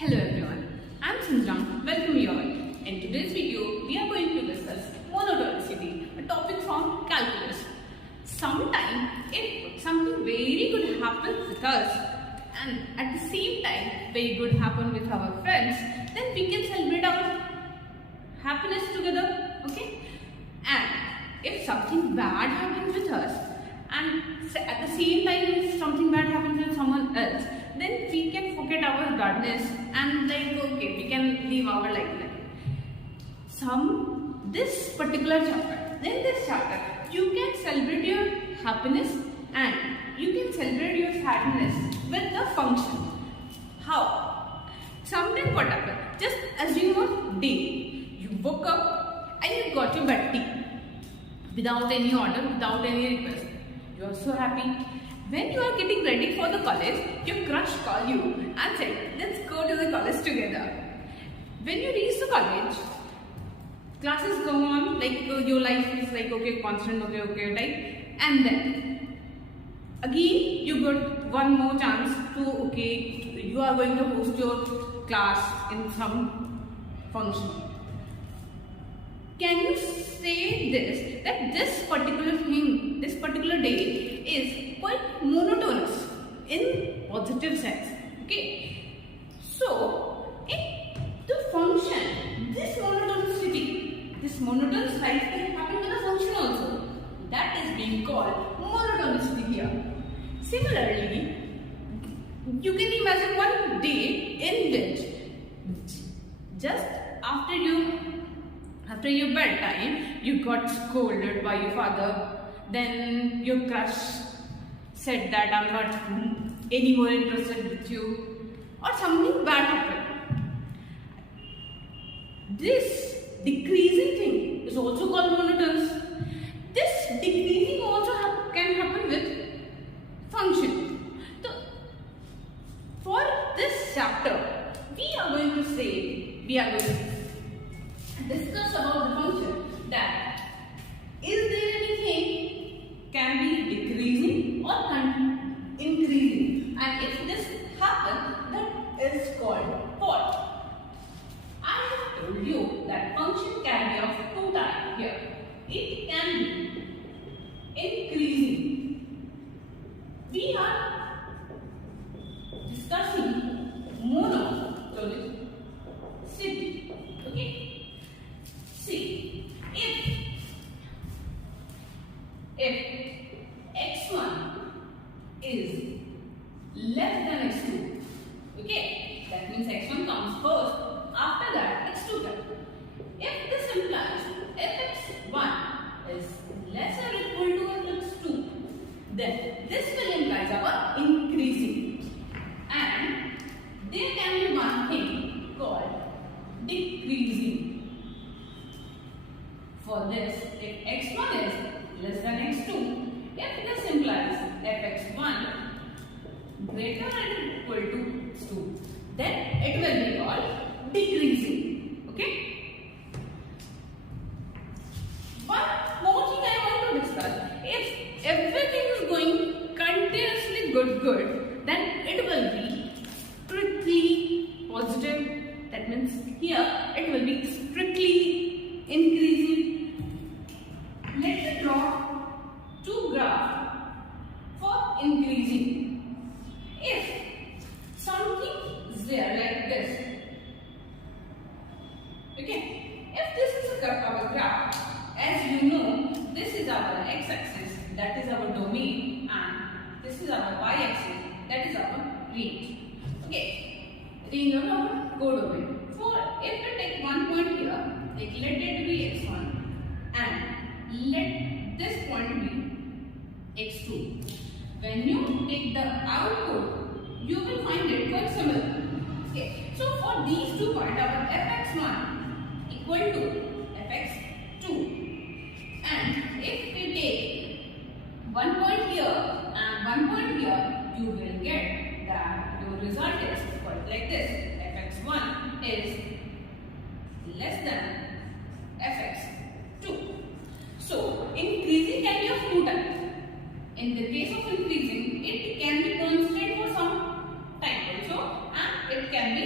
Hello everyone, I am Sunjam. Welcome you all. In today's video, we are going to discuss monotonicity, a topic from calculus. Sometime, if something very good happens with us and at the same time very good happen with our friends, then we can celebrate our happiness together, okay? And if something bad happens with us and at the same time if something bad happens with someone else, then we can forget our badness and okay, we can live our life. This particular chapter, in this chapter, you can celebrate your happiness and you can celebrate your sadness with the function. How? Sometimes what happens? Just assume a day. You woke up and you got your bed tea without any order, without any request. You are so happy. When you are getting ready for the college, your crush call you and said, let's go to the college together. When you reach the college, classes go on, your life is okay, constant, okay, right? And then, again, you got one more chance to, you are going to host your class in some function. Can you say this, that this particular thing, this particular day is quite monotonous in positive sense, okay? So, in the function, this monotonous life can happen with a function also. That is being called monotonicity here. Similarly, you can imagine one day in which just after your bedtime, you got scolded by your father. Then your crush said that I'm not anymore interested with you, or something bad happened. This decreasing thing is also called monotonous. This decreasing also can happen with function. So, for this chapter, we are going to discuss about the function that is there anything can be decreasing or increasing, and if this happens, that is called what? I have told you that function can be of two types here. It can be increasing. We are discussing monotonicity. Okay? See, if x1 is less than x2, okay, that means x1 comes first, after that x2 comes. If this implies fx1 is less or equal to fx2, then this will imply our increasing, and there can be one thing called decreasing. For this, if x1 is less than x2, if this implies fx1 greater than or equal to x2, then it will be called decreasing. Okay? One more thing I want to discuss. If everything is going continuously good, then it will be strictly positive. That means here it will be strictly increasing. Let me draw two graphs for increasing. If something is there like this, okay, if this is our graph, as you know, this is our x-axis, that is our domain, and this is our y-axis, that is our range. Okay, range of our codomain. For if we take one point here, let it be x1 and let this point be x2. When you take the output, you will find it quite similar. Okay, so for these 2 points, our fx1 equal to fx2, and if we take 1 point here and 1 point here, you will get that your result is quite like this. fx1 is less than fx2. So, increasing can be of two types. In the case of increasing, it can be constant for some time also, and it can be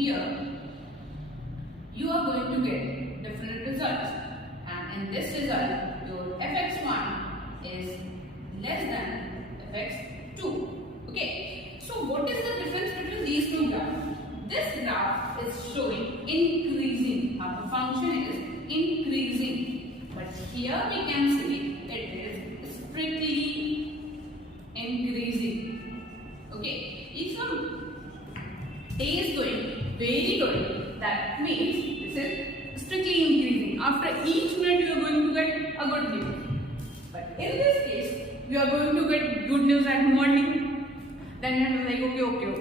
here you are going to get different results, and in this result your fx1 is less than fx2. Okay, so what is the difference between these two graphs? This graph is showing increasing. Our function is increasing, but here we can see it is strictly increasing. Okay, if some day is going very good, that means this is strictly increasing. After each minute you are going to get a good news. But in this case, you are going to get good news at morning. Then you are like okay.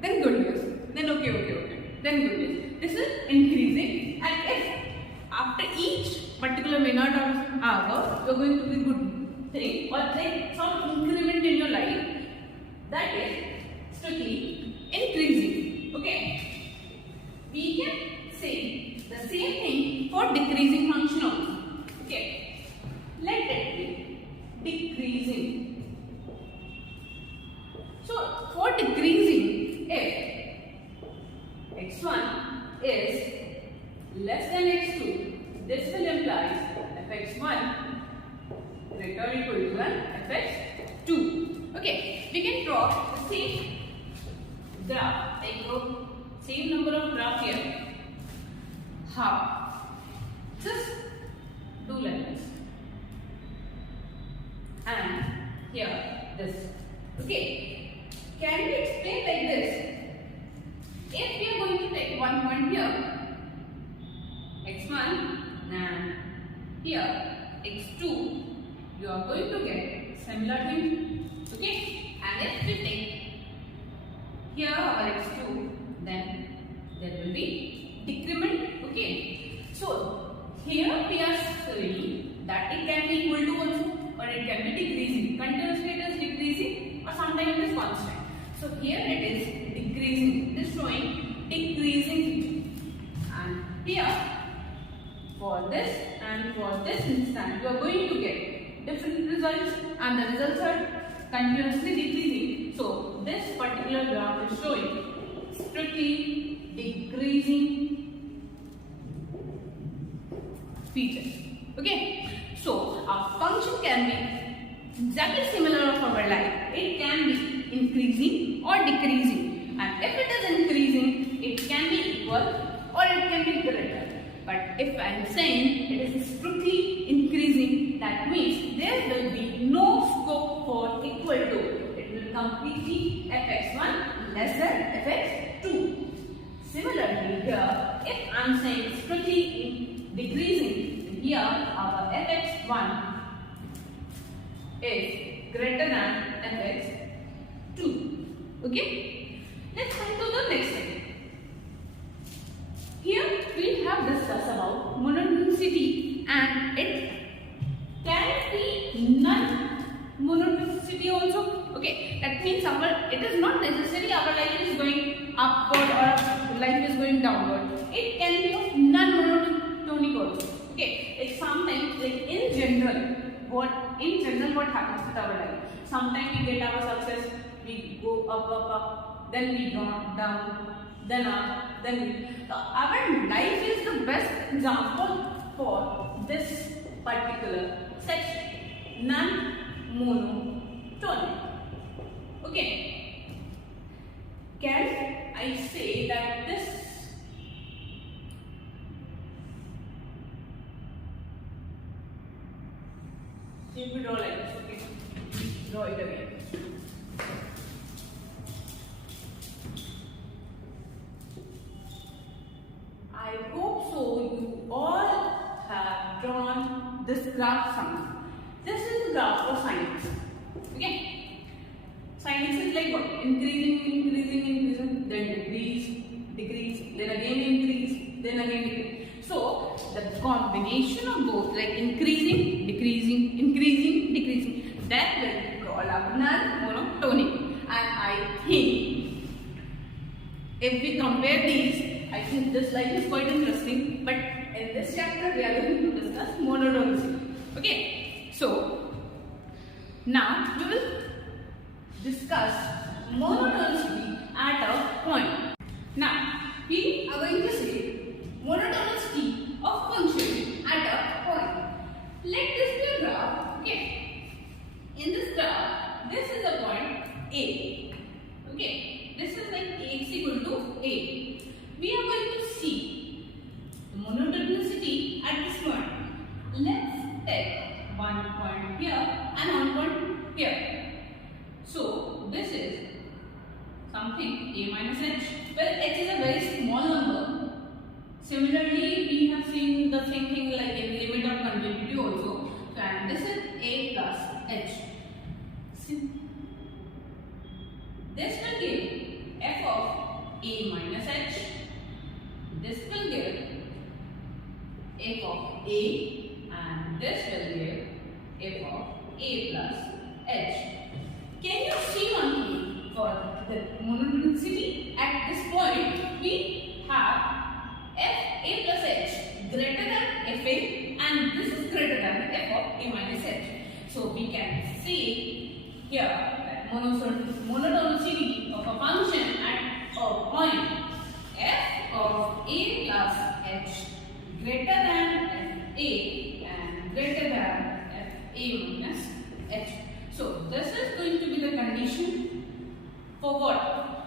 Then good news. Then okay. Then good news. This is increasing, and if after each particular minute or hour you are going to be good thing or like some increment in your life, that is strictly increasing. Okay. We can say the same thing for decreasing function also. Okay. Let it be decreasing. So for decreasing, if x1 is less than x2, this will imply fx1 greater or equal to fx2. Okay, we can draw the same graph, take the same number of graph here. How? Just do like this. And here this. Okay, can we explain like this? If we are going to take one point here, x1, and here x2, you are going to get similar thing. Okay, and if we take here our x2, then there will be decrement. Okay, so here we are saying that it can be equal to also, or it can be decreasing. Continuously it is decreasing, or sometimes it is constant. So here it is decreasing. It is showing decreasing. And here for this and for this instant, you are going to get different results, and the results are continuously decreasing. So this particular graph is showing strictly decreasing features. Okay, so our function can be exactly similar of our life. It can be increasing or decreasing, and if it is increasing, it can be equal or it can be greater. But if I am saying it is strictly increasing, that means there will be no scope for equal to. It will completely fx1 less than fx2. Similarly here, if I am saying strictly decreasing, here our fx1 is greater than fx2. Okay, let's come to the next thing. Here we have discussed about monotonicity, and it can be non-monotonicity also. Okay, that means it is not necessary our life is going upward or life is going downward. It can be of non-monotonic also. Okay, like sometimes, like in general what happens with our life? Sometimes we get our success, we go up, then we down, then up, then we. So our life is the best example for this particular section, non-monotonic. Okay, can I say that this you could draw like this? Okay, draw it again. I hope so you all have drawn this graph somewhere. This is the graph for sinus. Okay, sinus is like what? Increasing, then decrease, then again increase, then again decrease. So the combination of both, like increasing, decreasing, that will be called up non-monotonic. And I think if we compare these, I think this life is quite interesting. But in this chapter, we are going to discuss monotonicity. Okay, so now we will discuss monotonicity at a point. Now we A. We are going to see the monotonicity at this point. Let's take one point here and one point here. So this is something A minus H. Well, H is a very small number. Similarly, we have seen the same thing like in limit of continuity also. So, and this is A plus H. This will give f of A minus H. This will give f of A, and this will give f of A plus H. Can you see one thing for the monotonicity? At this point, we have f A plus H greater than f A, and this is greater than f of A minus H. So we can see here that monotonicity of a function at a point f of A plus H greater than f A and greater than f A minus H. So this is going to be the condition for what?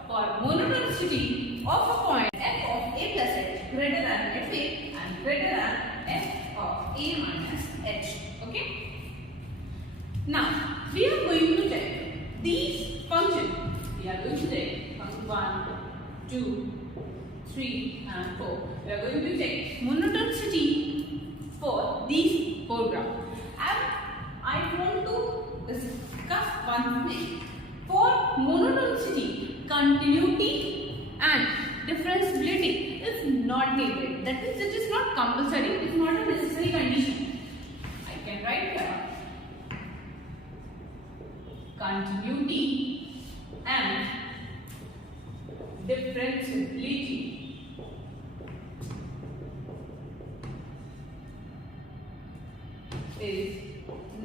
For monotonicity of a point f of A plus H greater than f A and greater than f of A minus H. Okay? Now we are going to take these functions. We are going to take function 1, 2, 3 and 4. We are going to take monotonicity for these four graphs. I want to discuss one thing. For monotonicity, continuity and differentiability is not needed. That means it is not compulsory. It is not a necessary condition. I can write here continuity and differentiability is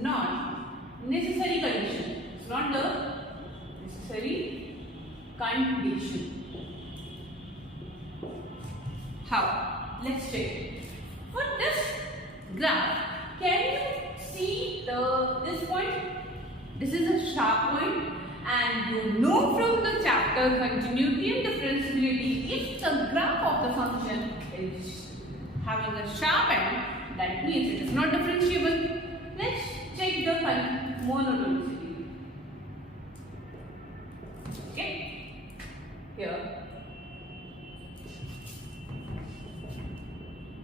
not necessary condition. It's not the necessary condition. How? Let's check. For this graph, can you see this point? This is a sharp point, and you know from the chapter continuity and differentiability, if the graph of the function is having a sharp end, that means it is not differentiable. Let's check the monotonicity. Okay, here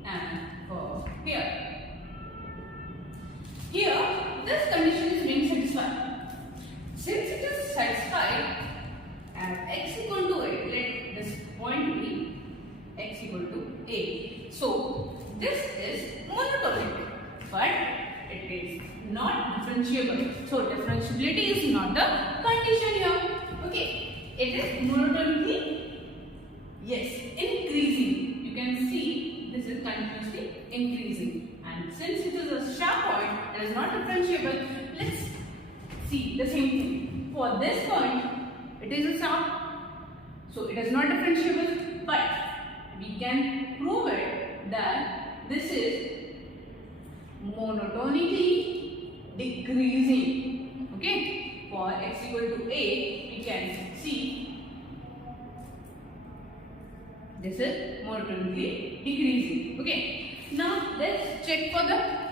and for here. Here, this condition is being satisfied. Since it is satisfied at x equal to a, let this point be x equal to a. So this is monotonic, but it is not differentiable. So differentiability is not the condition here. Okay, it is monotonically, yes, increasing. You can see this is continuously increasing, and since it is a sharp point, it is not differentiable. Let's see the same thing. For this point, it is a sharp, so it is not differentiable, but we can prove it that this is monotonically decreasing. Okay, for x equal to a, we can see this is monotonically decreasing. Okay, now let's check for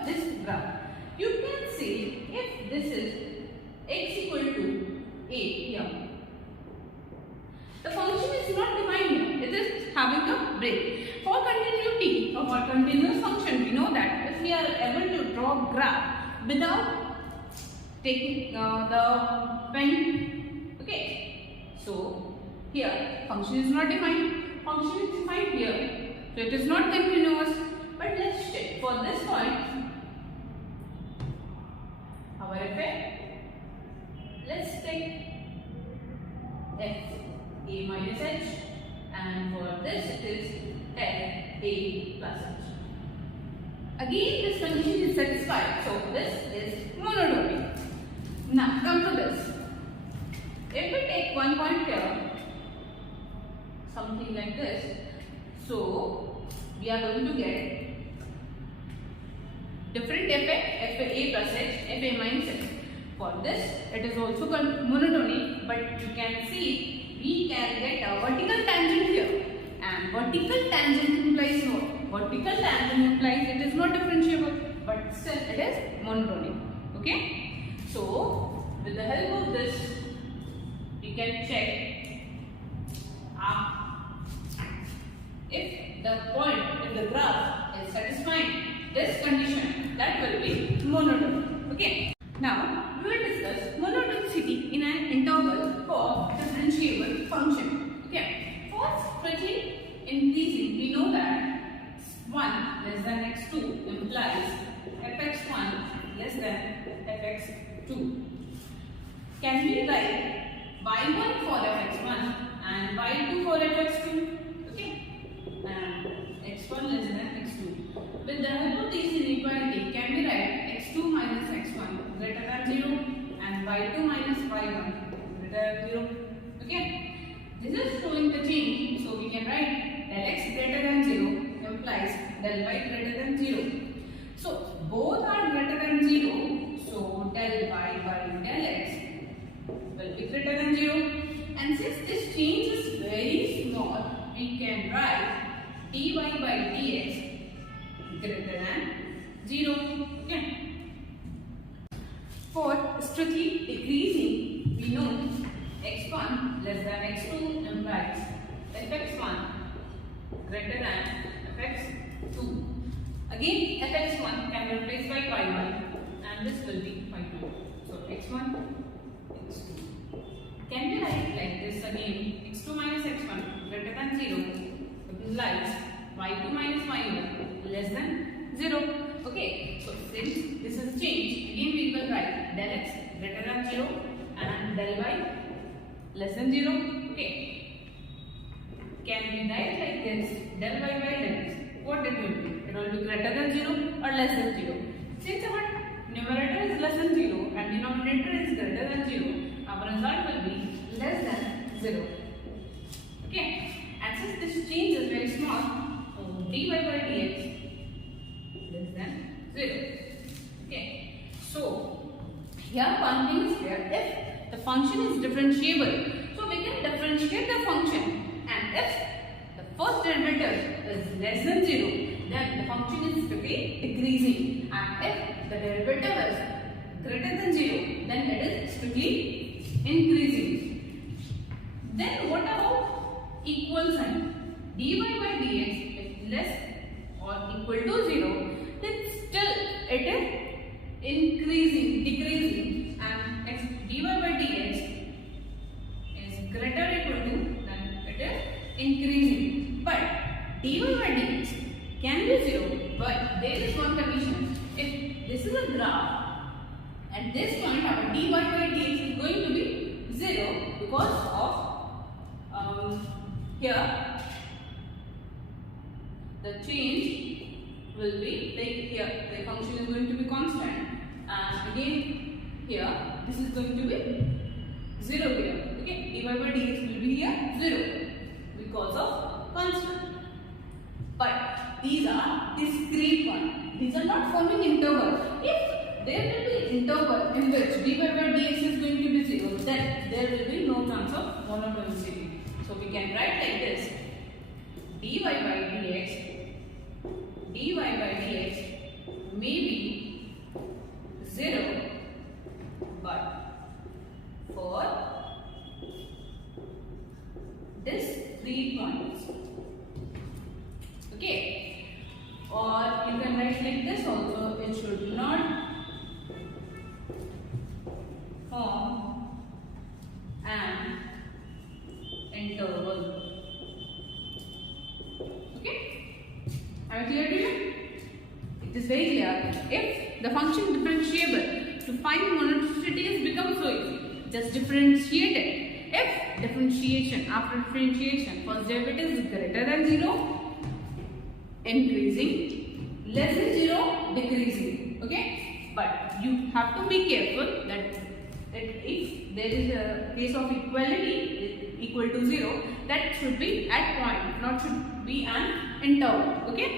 this graph. You can see if this is x equal to a here, the function is not defined here. It is having a break. For continuity or for continuous function, we know that if we are able to draw graph without taking the pen, okay, so here function is not defined. Function is defined here, so it is not continuous. But let's check for this point our effect. Let's take f a minus h, and for this it is f a plus h. Again, this condition is satisfied, so this is monotonic. Now come to this. If we take one point here, something like this, so we are going to get different effect f a plus h, f a minus h. For this, it is also monotonic, but you can see we can get a vertical tangent here. vertical tangent implies what? Vertical tangent implies it is not differentiable, but still it is monotonic. Okay? So, with the help of this, we can check if the graph is satisfying this condition, that will be monotonic. Okay? Now, we will discuss monotonicity in an interval for differentiable function. Okay? For strictly increasing, we know that 1 less than x2 implies fx1 less than fx2. Can we write y1 for fx1 and y2 for fx2? Okay? And x1 less than x2. With the help of this inequality, can we write x2 minus x1 greater than 0 and y2 minus y1 greater than 0? Okay? This is showing the change, so we can write del x greater than 0 implies del y greater than 0. So both are greater than 0, so del y by del x will be greater than 0. And since this change is very small, we can write dy by dx greater than 0. Okay? For strictly decreasing, we know x1 less than x2 implies fx1 greater than fx2. Again, fx1 can be replaced by y1 and this will be y2. So x1, x2. Can we write like this again? x2 minus x1 greater than 0 implies y2 minus y1 less than 0. Okay, so since this is a change, again we will write del x greater than 0 and del y less than 0. Okay, can we write like this? Del y by del x, what it will be? It will be greater than 0 or less than 0. Since our numerator is less than 0 and denominator is greater than 0, our result will be less than 0. Okay, and since this change is very small, so dy by dx less than 0. Okay, so here one thing is clear: if the function is differentiable, so we can differentiate the function, and if the first derivative is less than 0, then the function is strictly decreasing, and if the derivative is greater than 0, then it is strictly increasing. Then what about equal sign? Dy by dx is less or equal to 0, then still it is decreasing, and dy by dx is greater or equal to, then it is increasing. But dy by dx can be 0, but there is one condition. If this is a graph, at this point our dy by dx is going to be 0 because of here the change will be like here the function is going to be constant, and again here this is going to be 0 here. Okay, dy by dx will be here 0 because of constant. But these are discrete ones. These are not forming interval. If there will be interval in which dy by dx is going to be 0, then there will be no chance of monotonicity. So we can write like this: dy by dx may be 0, but for discrete ones. Okay, or you can write like this also: it should not form an interval. Okay, am I clear to you? It is very clear. If the function differentiable, to find monotonicity has become so easy. Just differentiate it. If after differentiation first derivative is greater than 0, increasing, less than 0, decreasing. Okay, but you have to be careful that if there is a case of equality equal to 0, that should be at point, not should be an interval. Okay.